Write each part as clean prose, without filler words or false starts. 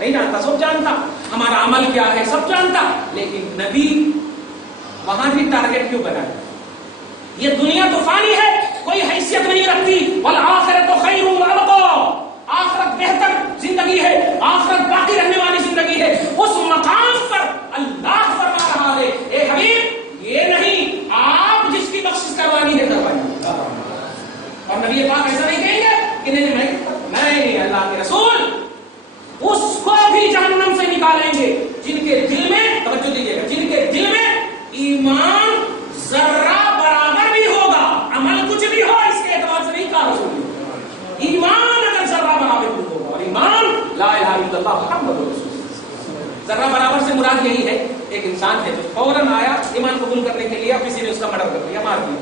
نہیں جانتا، سب جانتا، ہمارا عمل کیا ہے سب جانتا، لیکن نبی وہاں بھی ٹارگٹ کیوں بنایا؟ یہ دنیا تو فانی ہے، کوئی حیثیت نہیں رکھتی، والآخرۃ خیر وابقیٰ، آخرت بہتر زندگی ہے، آخرت باقی رہنے والی زندگی ہے۔ اس مقام پر اللہ فرما رہا ہے اے حبیب یہ نہیں، آپ جس کی بخشش کروانی ہے کروائیے۔ اور نبی پاک ایسا نہیں کہیں گے کہ نہیں اللہ کے رسول اس کو بھی جہنم سے نکالیں گے جن کے دل میں، توجہ دیجیے گا، جن کے دل میں ایمان ذرہ برابر بھی ہوگا، عمل کچھ بھی ہو اس کے اعتبار سے نہیں کہا رسول، ایمان اگر ذرہ برابر بھی ہوگا، اور ایمان لا الہ الا اللہ محمد رسول اللہ۔ ذرہ برابر سے مراد یہی ہے، ایک انسان ہے جو فوراً آیا ایمان قبول کرنے کے لیے، کسی نے اس کا مرڈر کر دیا، مار دیا،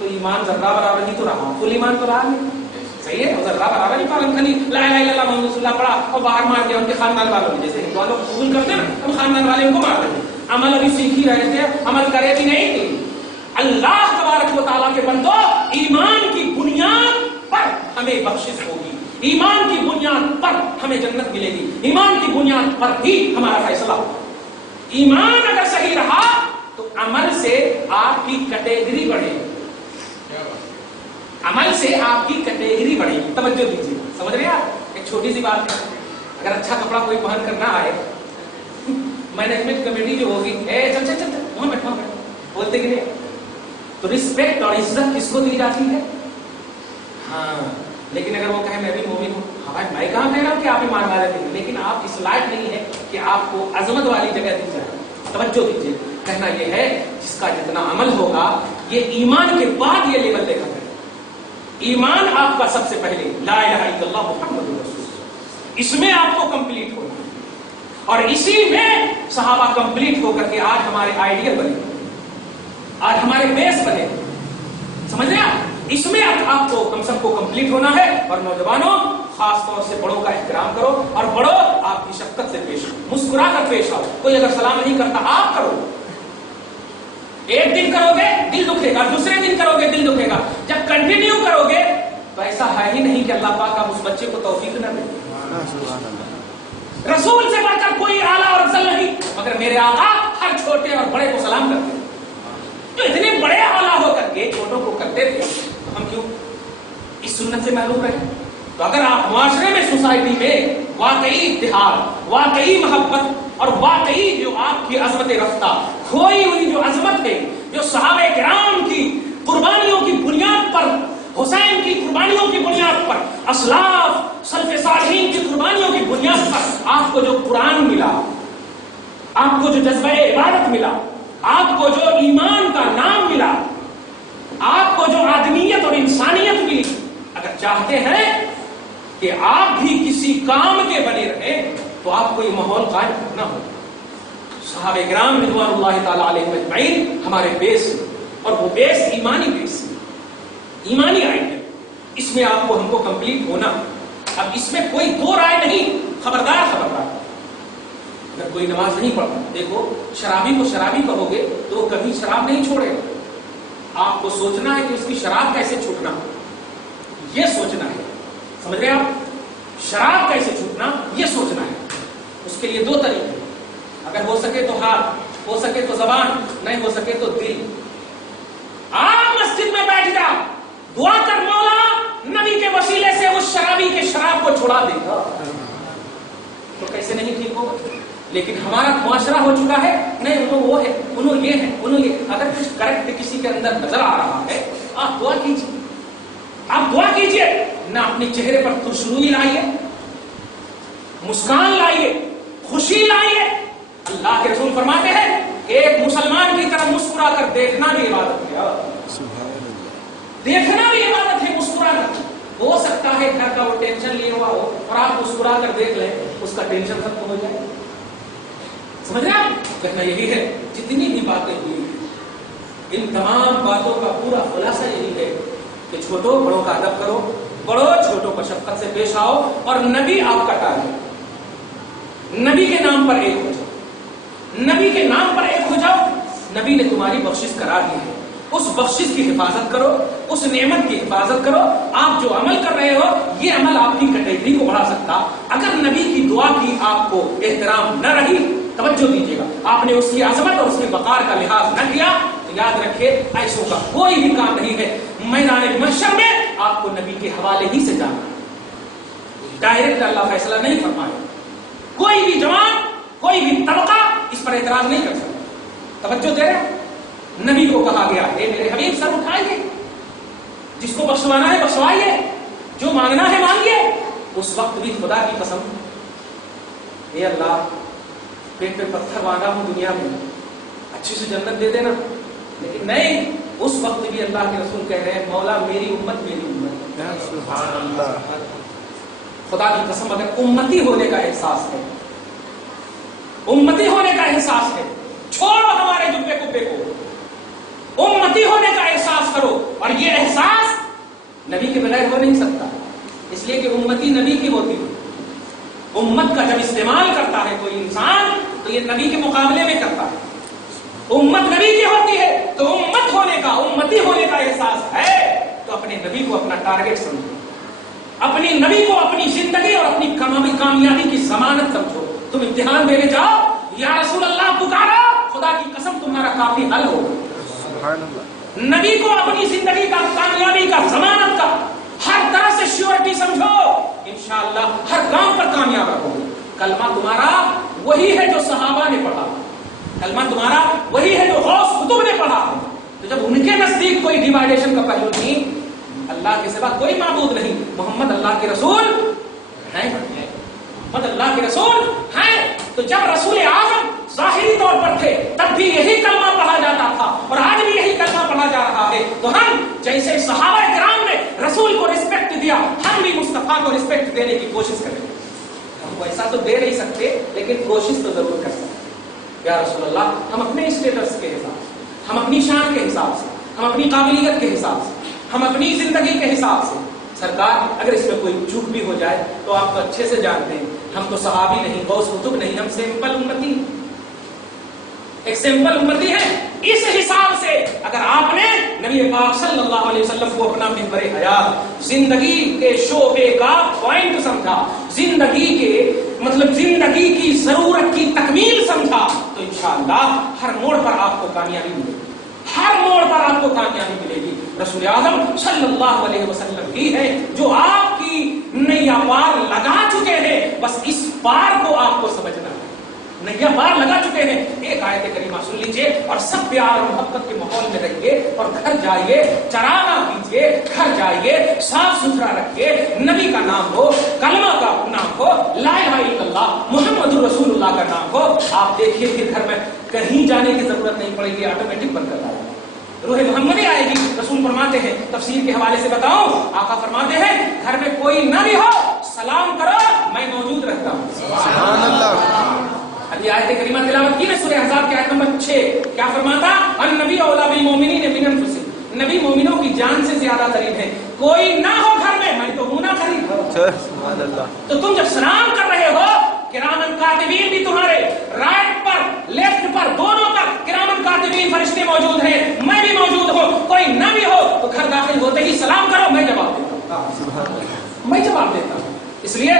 تو ایمان ذرہ برابر ہی تو رہا، فل ایمان تو رہا نہیں، صحیح ہے، ذرہ برابر ہی پالن کھلی لا الہ الا اللہ محمد رسول اللہ پڑھا اور باہر مار دیا، ان کے خاندان والوں نے، جیسے ہندو لوگ قبول کرتے ہیں نا، ہم خاندان والے ان کو مار دیتے، عمل ابھی سیکھ ہی رہے تھے، عمل کرے بھی نہیں تھے۔ اللہ تبارک و تعالیٰ کے بندو، ایمان کی بنیاد پر ہمیں بخشش ہوگی، ایمان کی بنیاد پر ہمیں جنت ملے گی، ایمان کی بنیاد پر ہی ہمارا فیصلہ ہوگا۔ ایمان اگر صحیح رہا تو عمل سے آپ کی کیٹیگری بڑھے گی، عمل سے آپ کی کیٹیگری بڑھے گی۔ توجہ دیجیے، سمجھ رہے ہیں آپ؟ ایک چھوٹی سی بات ہے، اگر اچھا کپڑا کوئی پہن کر نہ آئے، مینجمنٹ کمیٹی جو ہوگی چل چل چل وہاں بیٹھا بولتے کہ نہیں، تو رسپیکٹ اور عزت کس کو دی جاتی ہے؟ ہاں، لیکن اگر وہ کہے میں بھی مومن ہوں، ہاں میں کہاں کہہ رہا ہوں کہ آپ ایمان والے نہیں، لیکن آپ اس لائق نہیں ہے کہ آپ کو عظمت والی جگہ دی جائے۔ توجہ دیجیے، کہنا یہ ہے جس کا جتنا عمل ہوگا، یہ ایمان کے بعد یہ لیول دیکھا ہے۔ ایمان آپ کا سب سے پہلے لا الہ الا اللہ محمد رسول اللہ، اس میں آپ کو کمپلیٹ ہونا، اور اسی میں صحابہ کمپلیٹ ہو کر کے آج ہمارے آئیڈیل بنے، آج ہمارے بیس بنے، سمجھ رہے ہیں؟ اس میں آپ کو ہم سب کو کمپلیٹ ہونا ہے۔ اور نوجوانوں خاص طور سے بڑوں کا احترام کرو، اور بڑوں آپ کی شفقت سے پیش آؤ، مسکرا کر پیش آؤ، کوئی اگر سلام نہیں کرتا آپ کرو، ایک دن کرو گے دل دکھے گا، دوسرے دن کرو گے دل دکھے گا، جب کنٹینیو کرو گے تو ایسا ہے ہی نہیں کہ اللہ پاک آپ اس بچے کو توفیق نہ دے۔ رسول سے بڑھ کر کوئی اعلیٰ اور افضل نہیں، مگر میرے آقا ہر چھوٹے اور بڑے کو سلام کرتے، تو اتنے بڑے اعلیٰ ہو کر کے چھوٹوں کو کرتے تھے، تو ہم کیوں اس سنت سے محروم رہے؟ تو اگر آپ معاشرے میں، سوسائٹی میں واقعی اتحاد، واقعی محبت اور واقعی جو آپ کی عظمت رفتہ کھوئی ہوئی جو عظمت ہے، جو صحابہ کرام کی قربانیوں کی بنیاد پر، حسین کی قربانیوں کی بنیاد پر، اسلاف سلف صالحین کی قربانیوں کی بنیاد پر آپ کو جو قرآن ملا، آپ کو جو جذبہ عبادت ملا، آپ کو جو ایمان کا نام ملا، آپ کو جو آدمیت اور انسانیت ملی، اگر چاہتے ہیں کہ آپ بھی کسی کام کے بنے رہیں تو آپ کو یہ ماحول قائم کرنا ہوگا۔ صحابہ کرام رضوان اللہ تعالی علیہم اجمعین ہمارے بیس ہے، اور وہ بیس ایمانی بیس ہے، ایمانی آئین ہے، اس میں آپ کو ہم کو کمپلیٹ ہونا۔ اب اس میں کوئی دو رائے نہیں، خبردار خبردار، اگر کوئی نماز نہیں پڑھتا، دیکھو شرابی کو شرابی کہو گے تو وہ کبھی شراب نہیں چھوڑے گا، آپ کو سوچنا ہے کہ اس کی شراب کیسے چھوٹنا، یہ سوچنا ہے، سمجھ رہے ہیں آپ؟ شراب کیسے چھوٹنا یہ سوچنا ہے، اس کے لیے دو طریقے، اگر ہو سکے تو ہاتھ، ہو سکے تو زبان، نہیں ہو سکے تو دل۔ آپ مسجد میں بیٹھ جا، دعا کر مولا نبی کے وسیلے سے اس شرابی کے شراب کو چھڑا دے گا، تو کیسے نہیں ٹھیک ہوگا؟ لیکن ہمارا معاشرہ ہو چکا ہے، نہیں انہوں وہ ہے، انہوں یہ ہے، انہوں یہ۔ اگر کچھ کریکٹ کسی کے اندر نظر آ رہا ہے، آپ دعا کیجیے، آپ دعا کیجیے، نہ اپنے چہرے پر ترشروئی لائیے، مسکان لائیے، خوشی لائیے۔ اللہ کے رسول فرماتے ہیں ایک مسلمان کی طرف مسکرا کر دیکھنا بھی عبادت ہے، دیکھنا بھی عبادت ہے، مسکرا کر۔ ہو سکتا ہے گھر کا وہ ٹینشن لیے ہوا ہو اور آپ مسکرا کر دیکھ لیں، اس کا ٹینشن ختم ہو جائے، سمجھ رہے آپ؟ کہنا یہی ہے، جتنی بھی باتیں ہوئی ان تمام باتوں کا پورا خلاصہ یہی ہے کہ چھوٹوں بڑوں کا ادب کرو، بڑوں چھوٹوں کو شفقت سے پیش آؤ، اور نبی آپ کا ٹارگٹ، نبی کے نام پر ایک ہو جاؤ، نبی کے نام پر ایک ہو جاؤ۔ نبی نے تمہاری بخشش کرا دی ہے، اس بخشش کی حفاظت کرو، اس نعمت کی حفاظت کرو۔ آپ جو عمل کر رہے ہو یہ عمل آپ کی کیٹیگری کو بڑھا سکتا، اگر نبی کی دعا کی آپ کو احترام نہ رہی، توجہ دیجیے گا، آپ نے اس کی عظمت اور اس کے وقار کا لحاظ نہ کیا، تو یاد رکھے ایسوں کا کوئی بھی کام نہیں ہے میدان محشر میں آپ کو نبی کے حوالے ہی سے جانا ہے، ڈائریکٹ اللہ فیصلہ نہیں فرمائے، کوئی بھی جوان کوئی بھی طبقہ اس پر اعتراض نہیں کر سکتا۔ توجہ دے رہے، نبی کو کہا گیا اے میرے حبیب سر اٹھائیے، جس کو بخشوانا ہے بخشوائیے، جو مانگنا ہے مانگیے۔ اس وقت بھی خدا کی قسم، اے اللہ پیٹ پہ پتھر باندھا ہوں دنیا میں، اچھی سے جنت دے دینا، لیکن نہیں، اس وقت بھی اللہ کے رسول کہہ رہے ہیں مولا میری امت میری امت۔ سبحان اللہ، خدا کی قسم اگر امتی ہونے کا احساس ہے، امتی ہونے کا احساس ہے، چھوڑو ہمارے جبے کبے کو، امتی ہونے کا احساس کرو، اور یہ احساس نبی کے بغیر ہو نہیں سکتا، اس لیے کہ امتی نبی کی ہوتی ہے۔ امت کا جب استعمال کرتا ہے کوئی انسان تو یہ نبی کے مقابلے میں کرتا ہے، امت نبی کی ہوتی ہے، تو امت ہونے کا امتی ہونے کا احساس ہے تو اپنے نبی کو اپنا ٹارگٹ سمجھو، اپنی نبی کو اپنی زندگی اور اپنی کامیابی کی ضمانت سمجھو۔ تم امتحان دینے جاؤ، یا رسول اللہ پکارو، خدا کی قسم تمہارا کافی حل ہوگا۔ نبی کو اپنی زندگی کا کامیابی کا ضمانت کا ہر طرح سے شیورٹی سمجھو، انشاءاللہ ہر کام پر کامیاب رہو گے۔ کلمہ تمہارا وہی ہے جو صحابہ نے پڑھا، کلمہ تمہارا وہی ہے جو غوث قطب نے پڑھا، تو جب ان کے نزدیک کوئی ڈیوائیڈیشن کا پہلو نہیں، اللہ کے سوا کوئی معبود نہیں، محمد اللہ کے رسول ہیں، محمد اللہ کے رسول ہیں، تو جب رسول اعظم ظاہری طور پر تھے تب بھی یہی کلمہ پڑھا جاتا تھا اور آج بھی یہی کلمہ پڑھا جا رہا ہے، تو ہم جیسے صحابہ کرام نے رسول کو رسپیکٹ دیا، ہم بھی مصطفیٰ کو رسپیکٹ دینے کی کوشش کریں۔ ہم کو ایسا تو دے نہیں سکتے لیکن کوشش تو ضرور کر سکتے۔ یا رسول اللہ، ہم اپنے اسٹیٹس کے حساب سے، ہم اپنی شان کے حساب سے، ہم اپنی قابلیت کے حساب سے، ہم اپنی زندگی کے حساب سے، سرکار اگر اس میں کوئی چوک بھی ہو جائے تو آپ کو اچھے سے جانتے ہیں، ہم تو صحابی نہیں، غوث قطب نہیں، ہم سمپل امتی، ایک سمپل امتی ہے۔ اس حساب سے اگر آپ نے نبی پاک صلی اللہ علیہ وسلم کو اپنا منبر حیات، زندگی کے شعبے کا پوائنٹ سمجھا، زندگی کے مطلب زندگی کی ضرورت کی تکمیل سمجھا، تو انشاءاللہ ہر موڑ پر آپ کو کامیابی ملے گی، ہر موڑ پر آپ کو کامیابی ملے گی۔ رسول اعظم صلی اللہ علیہ وسلم ہی ہے جو آپ کی نیا پار لگا چکے ہیں، بس اس پار کو آپ کو سمجھنا ہے، نیا پار لگا چکے ہیں۔ ایک آیت کریمہ سن لیجئے اور سب پیار اور محبت کے ماحول میں رہیے، اور گھر جائیے چراغاں کیجیے، گھر جائیے صاف ستھرا رکھیے، نبی کا نام ہو، کلمہ کا نام ہو، لا الہ الا اللہ محمد رسول اللہ کا نام ہو، آپ دیکھیے کہ گھر میں کہیں جانے کی ضرورت نہیں پڑے گی، آٹومیٹک بن کر آئے گی، روح محمدی آئے گی۔ رسول فرماتے ہیں، تفسیر کے حوالے سے بتاؤں، آقا فرماتے ہیں گھر میں کوئی نہ بھی ہو سلام کرو، میں موجود رہتا ہوں۔ سبحان اللہ۔ ابھی آیت کریمہ تلاوت کی نا سورہ احزاب کی آیت نمبر 6، کیا فرماتا؟ النبی اولیٰ بالمؤمنین من انفسہم، نبی مومنوں کی جان سے زیادہ قریب ہے، کوئی نہ ہو گھر میں تو ہوں نہ قریب۔ سبحان اللہ۔ تو تم جب سلام کر رہے ہو، کرامن کاتبین بھی تمہارے رائٹ پر لیفٹ پر دونوں پر کرامن کاتبین فرشتے موجود ہیں، میں بھی موجود ہوں، کوئی نہ بھی ہو تو گھر داخل ہوتے ہی سلام کرو، میں جواب دیتا ہوں، میں جواب دیتا ہوں۔ اس لیے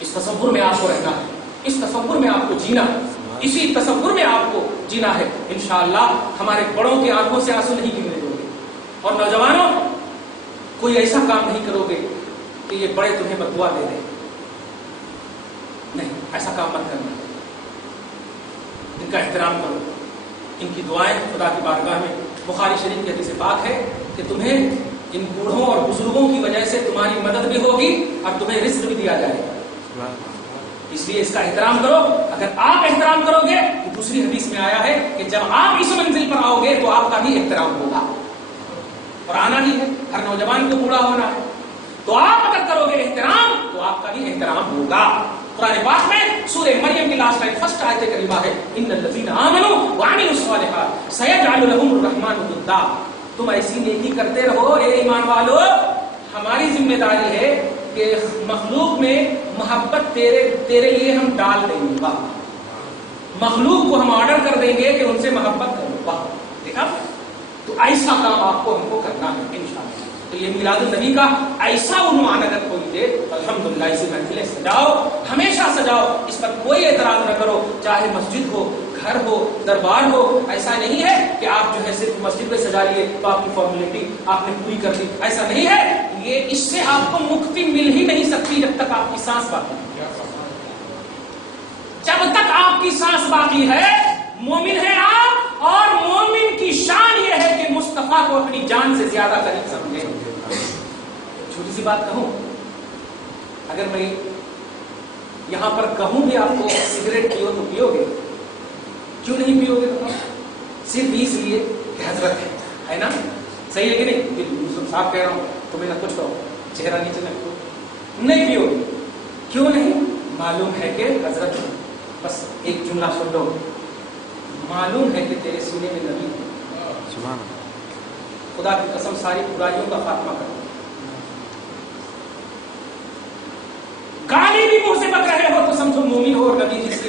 اس تصور میں آپ کو رہنا ہے، اس تصور میں آپ کو جینا ہے، اسی تصور میں آپ کو جینا ہے۔ انشاءاللہ ہمارے بڑوں کی آنکھوں سے آنسو نہیں گرنے دو گے، اور نوجوانوں کوئی ایسا کام نہیں کرو گے کہ یہ بڑے تمہیں بددعا دے دیں، نہیں، ایسا کام مت کرنا، ان کا احترام کرو، ان کی دعائیں خدا کی بارگاہ میں، بخاری شریف کی حدیث پاک ہے کہ تمہیں ان بوڑھوں اور بزرگوں کی وجہ سے تمہاری مدد بھی ہوگی اور تمہیں رزق بھی دیا جائے گا، اس لیے اس کا احترام کرو۔ اگر آپ احترام کرو گے تو دوسری حدیث میں آیا ہے کہ جب آپ اس منزل پر آؤ گے تو آپ کا بھی احترام ہوگا، اور آنا ہی ہے، ہر نوجوان کو بوڑھا ہونا ہے، تو آپ اگر کرو گے احترام تو آپ کا بھی احترام ہوگا۔ قرآن پاک میں سورہ مریم کی لاسٹ لائن فرسٹ آیت کریمہ ہے، ان الذین آمنوا وعملوا الصالحات سیجعل لهم الرحمن ودا، تم ایسی نیکی کرتے رہو اے ایمان والو، ہماری ذمہ داری ہے کہ مخلوق میں محبت تیرے لیے ہم ڈال دیں گے، مخلوق کو ہم آرڈر کر دیں گے کہ ان سے محبت کرو، دیکھا؟ تو ایسا کام آپ کو ہم کو کرنا ہے انشاءاللہ۔ تو یہ میلاد النبی کا ایسا عنوان اگر کوئی دے، الحمدللہ اسے محفلیں سجاؤ، ہمیشہ سجاؤ، اس پر کوئی اعتراض نہ کرو، چاہے مسجد ہو، گھر ہو، دربار ہو. ایسا نہیں ہے کہ آپ جو ہے صرف مسجد میں سجا لیے تو آپ کی فارمیلٹی آپ نے پوری کر دی، ایسا نہیں ہے. یہ اس سے آپ کو مکتی مل ہی نہیں سکتی جب تک آپ کی سانس باقی ہے. جب تک آپ کی سانس باقی ہے مومن ہے آپ، اور مومن کی شان یہ ہے کہ مصطفیٰ کو اپنی جان سے زیادہ قریب سمجھے. چھوٹی سی بات کہوں، اگر میں یہاں پر کہوں بھی آپ کو سگریٹ پیو تو پیو گے؟ کیوں نہیں پیو گے؟ صرف اس لیے کہ حضرت ہے نا، صحیح ہے کہ نہیں؟ صاحب کہہ رہا ہوں تو میں نہ کچھ کہوں، چہرہ نیچے رکھو، نہیں پیو گے. کیوں نہیں؟ معلوم ہے کہ حضرت، بس ایک جملہ سن لو، معلوم ہے کہ تیرے سینے میں نبی ہے. خدا کی قسم ساری برائیوں کا خاتمہ کرو. گالی بھی منہ سے بک رہے ہو تو سمجھو مومن ہو، اور نبی جس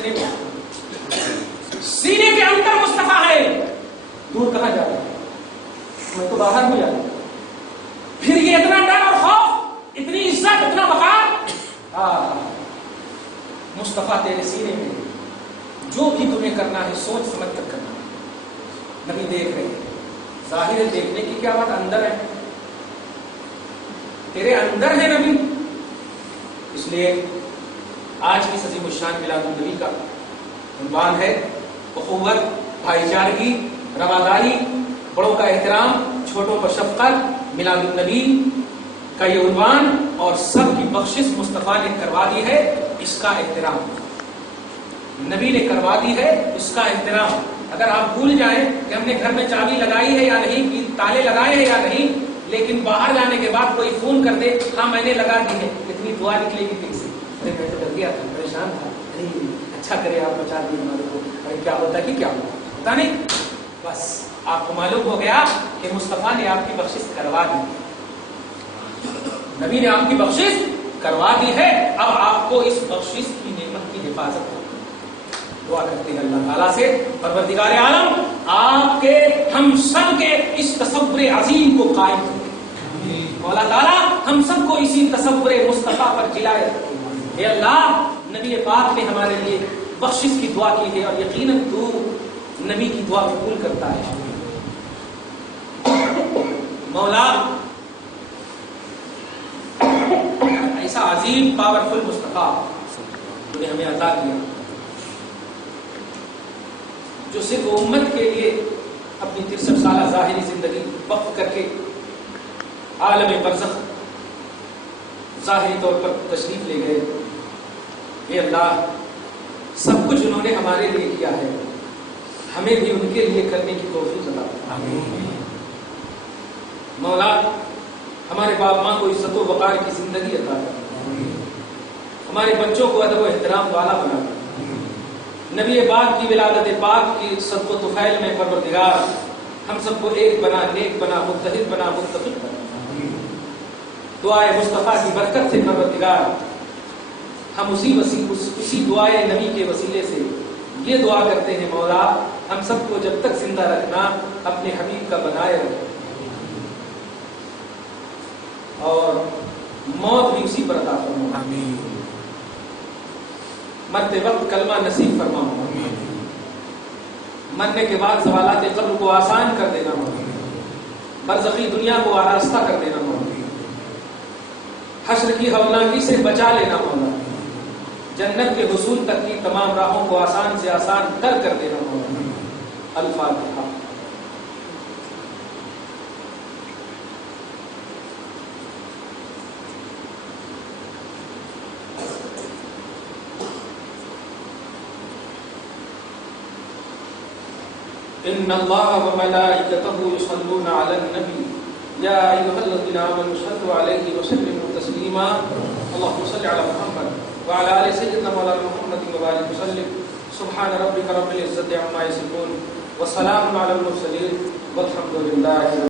سینے کے اندر مصطفیٰ ہے. دور کہاں جا رہا ہے؟ میں تو باہر ہو جاتا. پھر یہ اتنا ڈر اور خوف، اتنی عزت، اتنا وقار. مصطفیٰ تیرے سینے میں، جو بھی تمہیں کرنا ہے سوچ سمجھ کر کرنا. نبی دیکھ رہے ہیں، ظاہر ہے دیکھنے کی کیا بات، اندر ہے، تیرے اندر ہے نبی. اس لیے آج کی عظیم الشان میلاد النبی کا عنوان ہے اخوت، بھائی چارگی، رواداری، بڑوں کا احترام، چھوٹوں پر شفقت. میلاد النبی کا یہ عنوان، اور سب کی بخشش مصطفیٰ نے کروا دی ہے، اس کا احترام نبی نے کروا دی ہے، اس کا احترام. اگر آپ بھول جائیں کہ ہم نے گھر میں چابی لگائی ہے یا نہیں، تالے لگائے ہیں یا نہیں، لیکن باہر جانے کے بعد کوئی فون کر دے ہاں میں نے لگا دی ہے، اتنی دعا نکلے گی پھر سے. ارے میں تو ڈر گیا تھا، پریشان تھا، اچھا کرے آپ بچا دیے ہمارے کو. ارے کیا ہوتا کہ کیا ہوتا نہیں. بس آپ کو معلوم ہو گیا کہ مصطفیٰ نے آپ کی بخشش کروا دی، نبی نے آپ کی بخشش کروا دی ہے. اب آپ کو اس بخشش کی نعمت کی حفاظت کرو. دعا کرتے ہیں اللہ تعالیٰ سے، پروردگار عالم آپ کے ہم سب کے اس تصور عظیم کو قائم کرے. مولا تعالیٰ ہم سب کو اسی تصور مصطفیٰ پر جلائے. اے اللہ، نبی پاک نے ہمارے لیے بخشش کی دعا کی ہے، اور یقیناً تو نبی کی دعا قبول کرتا ہے. مولا ایسا عظیم پاورفل مصطفیٰ تو نے ہمیں عطا کیا، جو صرف امت کے لیے اپنی 63 سالہ ظاہری زندگی وقف کر کے عالم برزخ ظاہری طور پر تشریف لے گئے. اے اللہ، سب کچھ انہوں نے ہمارے لیے کیا ہے، ہمیں بھی ان کے لیے کرنے کی توفیق عطا فرما. مولا ہمارے باپ ماں کو عزت و وقار کی زندگی عطا کر، ہمارے بچوں کو ادب و احترام والا بنا کر، نبی پاک کی ولادت پاک کی صدق و طفیل میں پروردگار ہم سب کو ایک بنا، نیک بنا، متحد بنا، متفق بنا. دعائے مصطفیٰ کی برکت سے پروردگار ہم اسی دعائے نبی کے وسیلے سے یہ دعا کرتے ہیں، مولا ہم سب کو جب تک زندہ رکھنا اپنے حبیب کا بنائے رکھنا، اور موت بھی اسی پر عطا فرما. مرتے وقت کلمہ نصیب فرما. مرنے کے بعد سوالات قبر کو آسان کر دینا، برزخی دنیا کو آراستہ کر دینا، حشر کی ہولناکی سے بچا لینا، مولا جنت کے حصول تک کی تمام راہوں کو آسان سے آسان کر دینا، مولا. الفاتحہ. ان اللہ وملائکته یصلون علی النبی یا ایھا الذین آمنوا صلوا علیہ وسلموا تسلیما. اللهم صل علی محمد وعلى آل سيدنا مولانا محمد وبارك وسلم. سبحان ربك رب العزة عما يصفون وسلام على المرسلين والحمد لله.